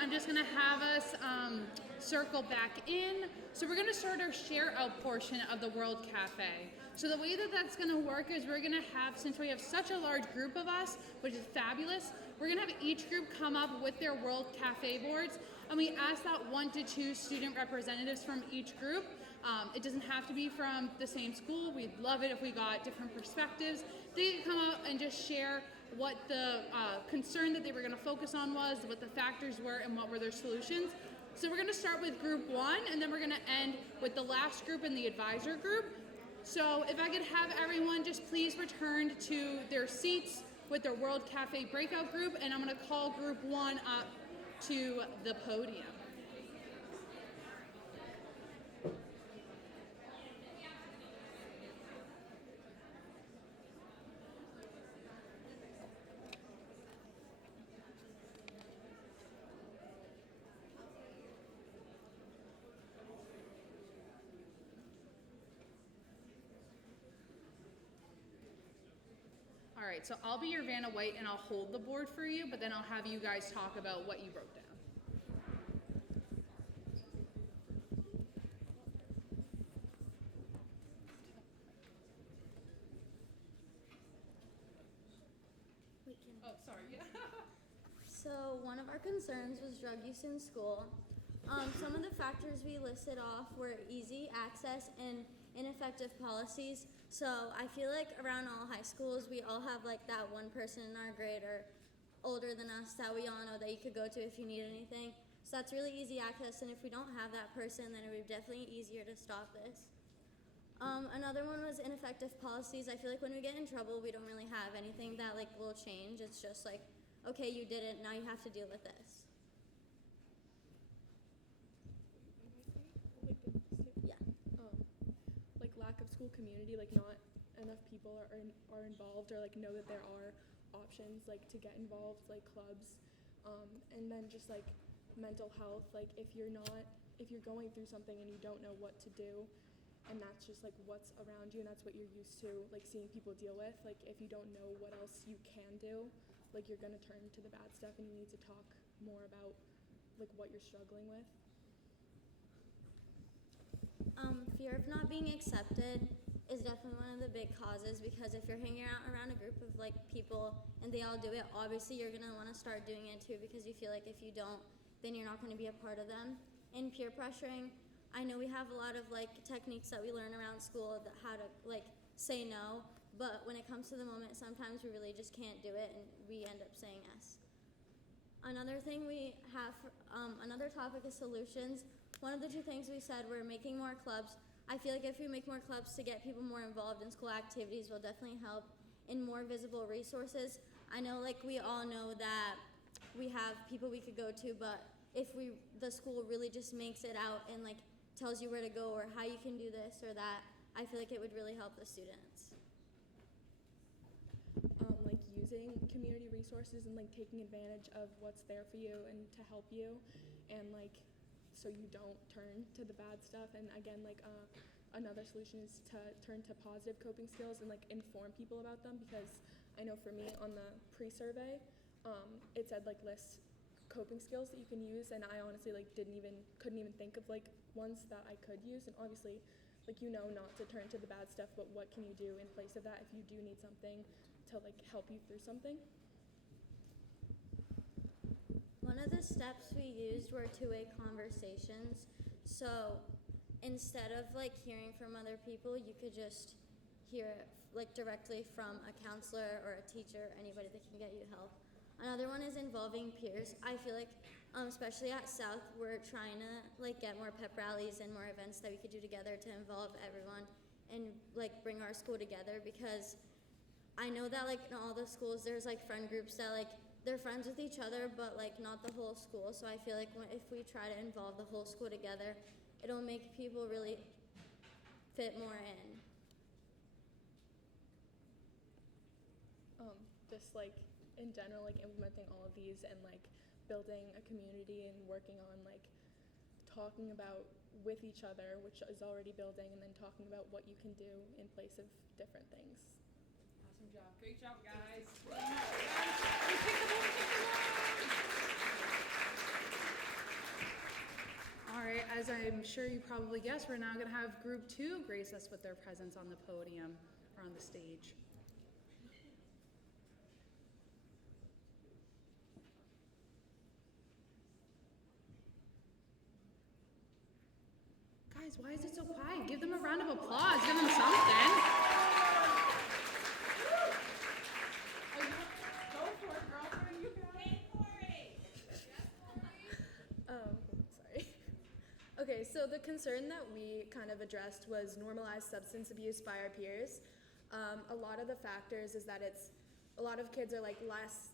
I'm just gonna have us circle back in. So we're gonna start our Shareout portion of the World Cafe. So the way that that's gonna work is we're gonna have, since we have such a large group of us, which is fabulous, we're gonna have each group come up with their World Cafe boards, and we ask that 1 to 2 student representatives from each group. It doesn't have to be from the same school. We'd love it if we got different perspectives. They could come out and just share what the concern that they were going to focus on was, what the factors were, and what were their solutions. So we're going to start with group 1, and then we're going to end with the last group and the advisor group. So if I could have everyone just please return to their seats with their World Cafe breakout group, and I'm going to call group 1 up to the podium. All right, so I'll be your Vanna White and I'll hold the board for you, but then I'll have you guys talk about what you wrote down. Oh, sorry, yeah. So one of our concerns was drug use in school. Some of the factors we listed off were easy access and ineffective policies. So I feel like around all high schools, we all have like that one person in our grade or older than us that we all know that you could go to if you need anything. So that's really easy access, and if we don't have that person, then it would be definitely easier to stop this. Another one was ineffective policies. I feel like when we get in trouble, we don't really have anything that like will change. It's just like, okay, you did it, now you have to deal with this. Yeah. Like lack of school community, like not enough people are involved or like know that there are options like to get involved, like clubs, and then just like mental health, like if you're going through something and you don't know what to do, and that's just like what's around you and that's what you're used to like seeing people deal with, like if you don't know what else you can do, like you're gonna turn to the bad stuff, and you need to talk more about like what you're struggling with. Fear of not being accepted is definitely one of the big causes, because if you're hanging out around a group of like people and they all do it, obviously you're gonna want to start doing it too, because you feel like if you don't, then you're not going to be a part of them. And peer pressuring, I know we have a lot of like techniques that we learn around school that how to like say no, but when it comes to the moment, sometimes we really just can't do it and we end up saying yes. Another thing we have, another topic is solutions. One of the 2 things we said were making more clubs. I feel like if we make more clubs to get people more involved in school activities will definitely help. In more visible resources. I know like we all know that we have people we could go to, but if the school really just makes it out and like tells you where to go or how you can do this or that, I feel like it would really help the students. Like using community resources and like taking advantage of what's there for you and to help you, and like so you don't turn to the bad stuff. And again, like another solution is to turn to positive coping skills and like inform people about them, because I know for me on the pre-survey, it said like list coping skills that you can use, and I honestly like couldn't even think of like ones that I could use. And obviously like not to turn to the bad stuff, but what can you do in place of that if you do need something to like help you through something. One of the steps we used were 2-way conversations. So instead of like hearing from other people, you could just hear it like directly from a counselor or a teacher, anybody that can get you help. Another one is involving peers. I feel like, especially at South, we're trying to like get more pep rallies and more events that we could do together to involve everyone and like bring our school together, because I know that like in all the schools there's like friend groups that like they're friends with each other, but like not the whole school. So I feel like if we try to involve the whole school together, it'll make people really fit more in. Just like in general, like implementing all of these and like building a community and working on like talking about with each other, which is already building, and then talking about what you can do in place of different things. Awesome job. Great job, guys. as I'm sure you probably guessed, we're now going to have Group 2 grace us with their presence on the podium or on the stage. Guys, why is it so quiet? Give them a round of applause. Give them something. Sorry. Okay, so the concern that we kind of addressed was normalized substance abuse by our peers. A lot of the factors is that a lot of kids are like less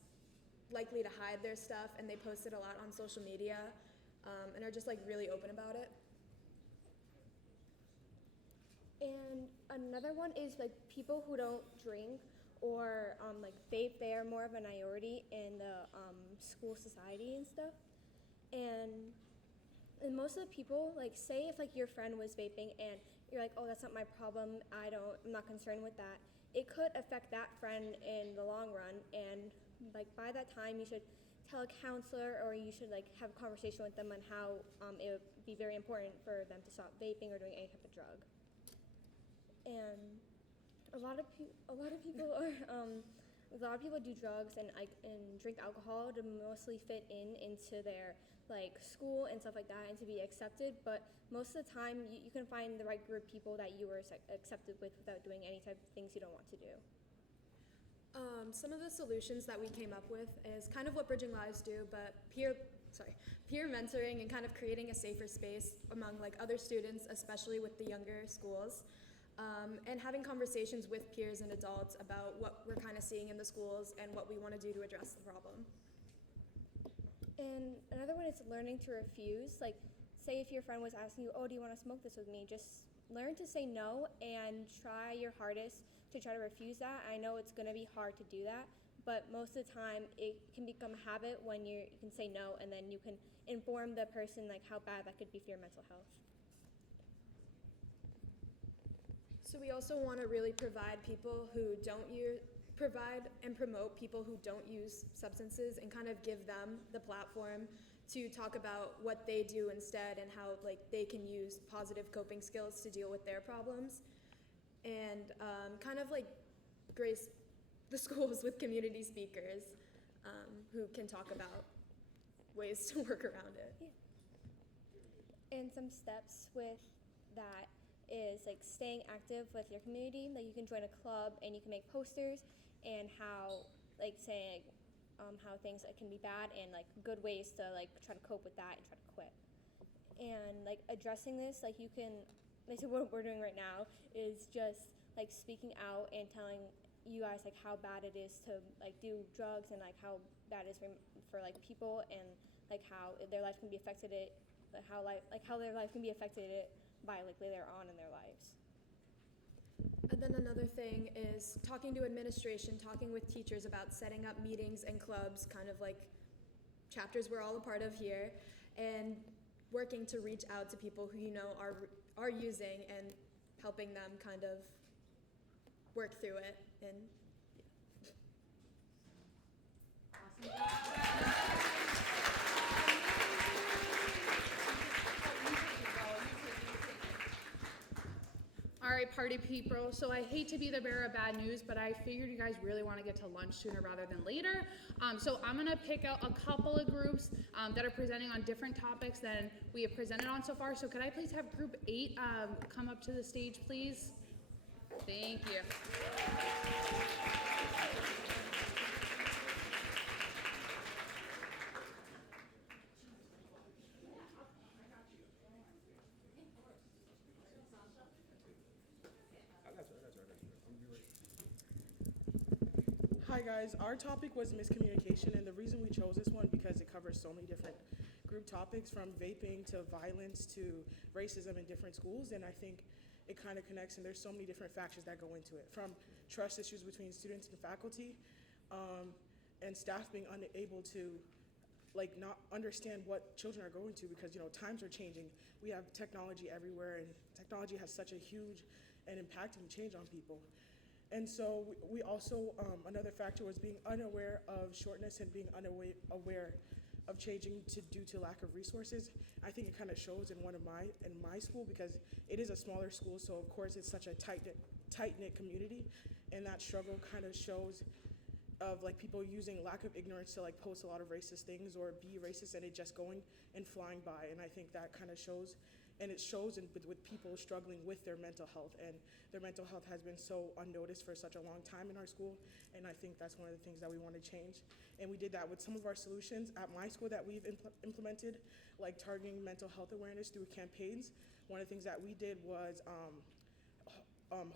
likely to hide their stuff, and they post it a lot on social media, and are just like really open about it. And another one is like people who don't drink or like vape. They are more of a minority in the school society and stuff. And most of the people, like, say if like your friend was vaping and you're like, oh, that's not my problem, I'm not concerned with that. It could affect that friend in the long run, and like by that time you should tell a counselor, or you should like have a conversation with them on how it would be very important for them to stop vaping or doing any type of drug. And a lot of people do drugs and drink alcohol to mostly fit into their like school and stuff like that, and to be accepted. But most of the time, you can find the right group of people that you were accepted with without doing any type of things you don't want to do. Some of the solutions that we came up with is kind of what Bridging Lives do, but peer mentoring and kind of creating a safer space among like other students, especially with the younger schools. And having conversations with peers and adults about what we're kind of seeing in the schools and what we want to do to address the problem. And another one is learning to refuse. Like, say if your friend was asking you, oh, do you want to smoke this with me? Just learn to say no and try your hardest to try to refuse that. I know it's going to be hard to do that, but most of the time it can become a habit when you can say no, and then you can inform the person like how bad that could be for your mental health. So we also want to really provide and promote people who don't use substances, and kind of give them the platform to talk about what they do instead, and how like they can use positive coping skills to deal with their problems, and kind of like grace the schools with community speakers who can talk about ways to work around it. Yeah. And some steps with that is like staying active with your community. Like, you can join a club and you can make posters and how like saying how things can be bad, and like good ways to like try to cope with that and try to quit. And like addressing this, like you can, like so what we're doing right now is just like speaking out and telling you guys like how bad it is to like do drugs, and like how bad it is for like people, and like how their life can be affected how their life can be affected by like later on in their lives. And then another thing is talking to administration, talking with teachers about setting up meetings and clubs, kind of like chapters we're all a part of here, and working to reach out to people who you know are using, and helping them kind of work through it. And All right, party people. So I hate to be the bearer of bad news, but I figured you guys really want to get to lunch sooner rather than later. So I'm going to pick out a couple of groups that are presenting on different topics than we have presented on so far. So could I please have Group 8 come up to the stage, please? Thank you. Hi guys, our topic was miscommunication, and the reason we chose this one because it covers so many different group topics, from vaping to violence to racism in different schools, and I think it kind of connects, and there's so many different factors that go into it, from trust issues between students and faculty, and staff being unable to like not understand what children are going to, because times are changing. We have technology everywhere, and technology has such a huge and impacting change on people. And so we also, another factor was being unaware of shortness, and being unaware of changing due to lack of resources. I think it kind of shows in my school, because it is a smaller school, so of course it's such a tight-knit community, and that struggle kind of shows of like people using lack of ignorance to like post a lot of racist things or be racist, and it just going and flying by. And I think that kind of shows, and it shows with people struggling with their mental health, and their mental health has been so unnoticed for such a long time in our school, and I think that's one of the things that we want to change. And we did that with some of our solutions at my school that we've implemented, like targeting mental health awareness through campaigns. One of the things that we did was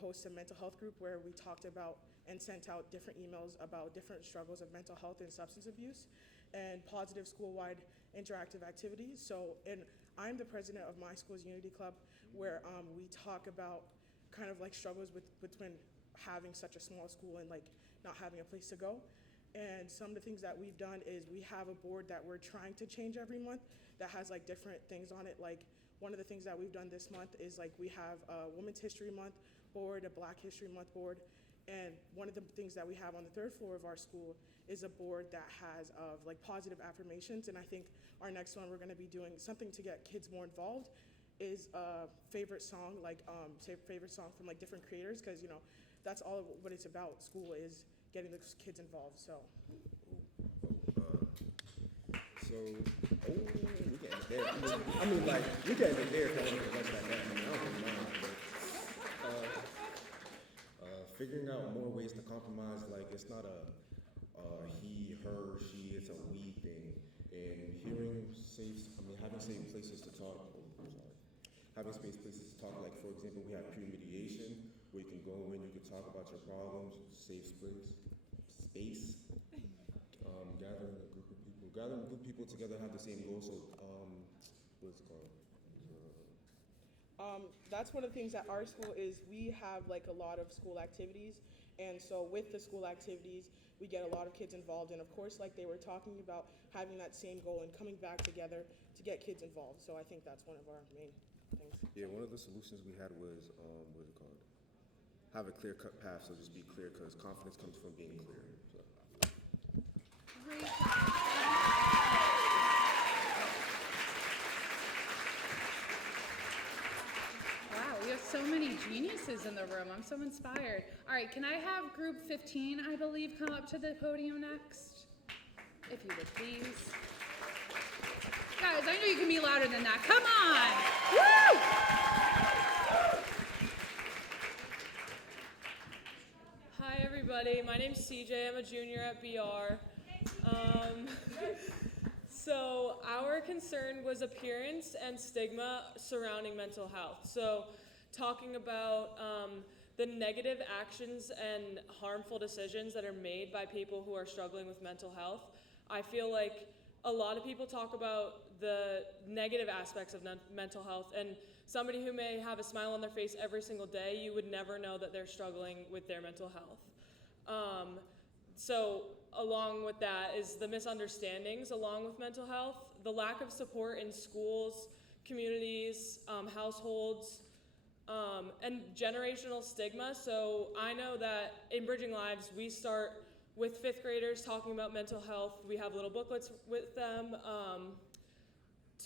host a mental health group where we talked about and sent out different emails about different struggles of mental health and substance abuse, and positive school-wide interactive activities. So, and I'm the president of my school's Unity Club, where we talk about kind of like struggles between having such a small school and like not having a place to go. And some of the things that we've done is we have a board that we're trying to change every month that has like different things on it. Like one of the things that we've done this month is like we have a Women's History Month board, a Black History Month board, and one of the things that we have on the third floor of our school is a board that has like positive affirmations. And I think our next one, we're going to be doing something to get kids more involved, is a favorite song, like say favorite song from like different creators, because you know that's all of what it's about. School is getting the kids involved. So. We getting there. I mean, like, we getting there kind of like that. I mean, I don't mind, but figuring out more ways to compromise, like, it's not a he, her, she, it's a we thing. And having safe places to talk, having places to talk, like, for example, we have peer mediation, where you can go in, you can talk about your problems, safe space, gathering a group of people together have the same goal. So, what is it called? That's one of the things at our school is we have like a lot of school activities, and so with the school activities, we get a lot of kids involved, and of course, like they were talking about, having that same goal and coming back together to get kids involved. So I think that's one of our main things. Yeah, one of the solutions we had was, what is it called? Have a clear-cut path, so just be clear, because confidence comes from being clear. So. Great. Wow, we have so many geniuses in the room. I'm so inspired. All right, can I have group 15, I believe, come up to the podium next? If you would, please. Guys, I know you can be louder than that. Come on! Woo! Hi everybody, my name's CJ, I'm a junior at BR. So our concern was appearance and stigma surrounding mental health. So talking about the negative actions and harmful decisions that are made by people who are struggling with mental health. I feel like a lot of people talk about the negative aspects of mental health, and somebody who may have a smile on their face every single day, you would never know that they're struggling with their mental health. So along with that is the misunderstandings along with mental health, the lack of support in schools, communities, households, and generational stigma. So I know that in Bridging Lives, we start with 5th graders talking about mental health. We have little booklets with them.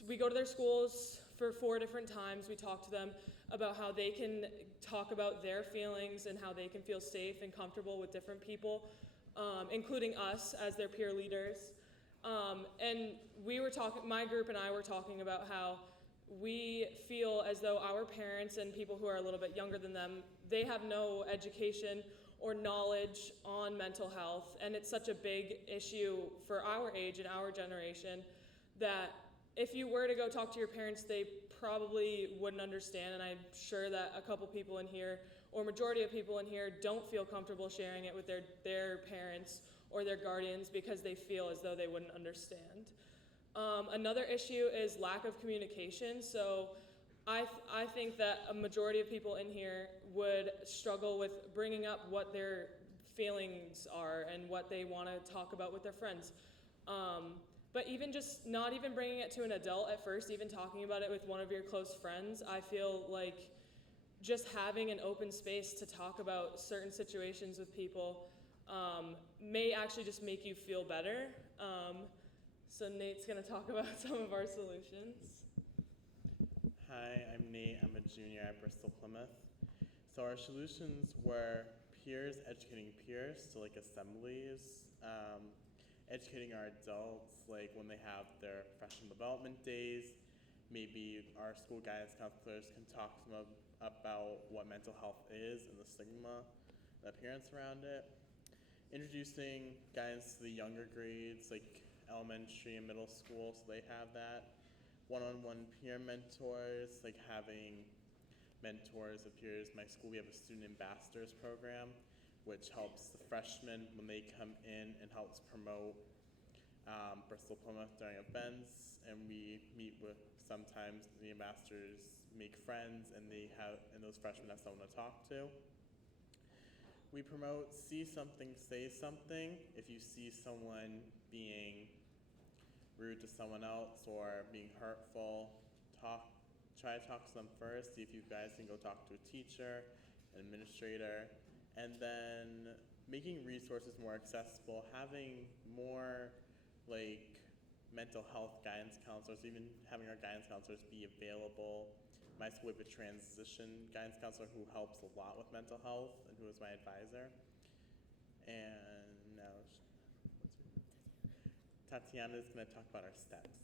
We go to their schools for 4 different times. We talk to them about how they can talk about their feelings and how they can feel safe and comfortable with different people, including us as their peer leaders. And we were talking, my group and I were talking about how we feel as though our parents and people who are a little bit younger than them, they have no education or knowledge on mental health. And it's such a big issue for our age and our generation that if you were to go talk to your parents, they probably wouldn't understand. And I'm sure that a couple people in here, or majority of people in here, don't feel comfortable sharing it with their parents or their guardians because they feel as though they wouldn't understand. Another issue is lack of communication. So I think that a majority of people in here would struggle with bringing up what their feelings are and what they want to talk about with their friends. But even just not even bringing it to an adult at first, even talking about it with one of your close friends, I feel like just having an open space to talk about certain situations with people may actually just make you feel better. So Nate's gonna talk about some of our solutions. Hi, I'm Nate. I'm a junior at Bristol Plymouth. So our solutions were peers educating peers, so like assemblies, educating our adults, like when they have their professional development days. Maybe our school guidance counselors can talk to them about what mental health is and the stigma, the appearance around it. Introducing guidance to the younger grades, like elementary and middle school, so they have that. One-on-one peer mentors, like having mentors of peers. My school, we have a student ambassadors program, which helps the freshmen when they come in and helps promote Bristol Plymouth during events. And we meet with, sometimes the ambassadors make friends, and those freshmen have someone to talk to. We promote see something, say something. If you see someone being rude to someone else or being hurtful, try to talk to them first. See if you guys can go talk to a teacher, an administrator, and then making resources more accessible, having more like mental health guidance counselors, even having our guidance counselors be available. My school, we have a transition guidance counselor who helps a lot with mental health and who is my advisor. And now Tatiana is going to talk about our steps.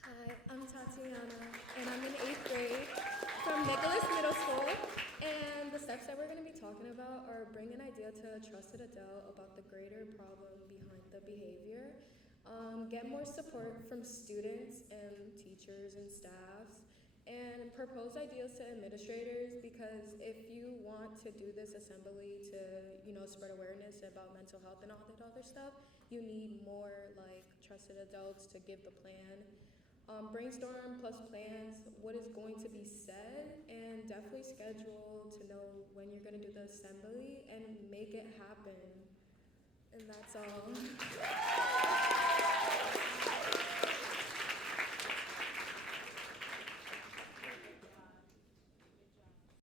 Hi, I'm Tatiana, and I'm in 8th grade from Nicholas Middle School. And the steps that we're going to be talking about are bring an idea to a trusted adult about the greater problem behind the behavior, get more support from students and teachers and staffs, and propose ideas to administrators, because if you want to do this assembly to, spread awareness about mental health and all that other stuff, you need more like trusted adults to give the plan. Brainstorm plus plans what is going to be said, and definitely schedule to know when you're going to do the assembly and make it happen. And that's all.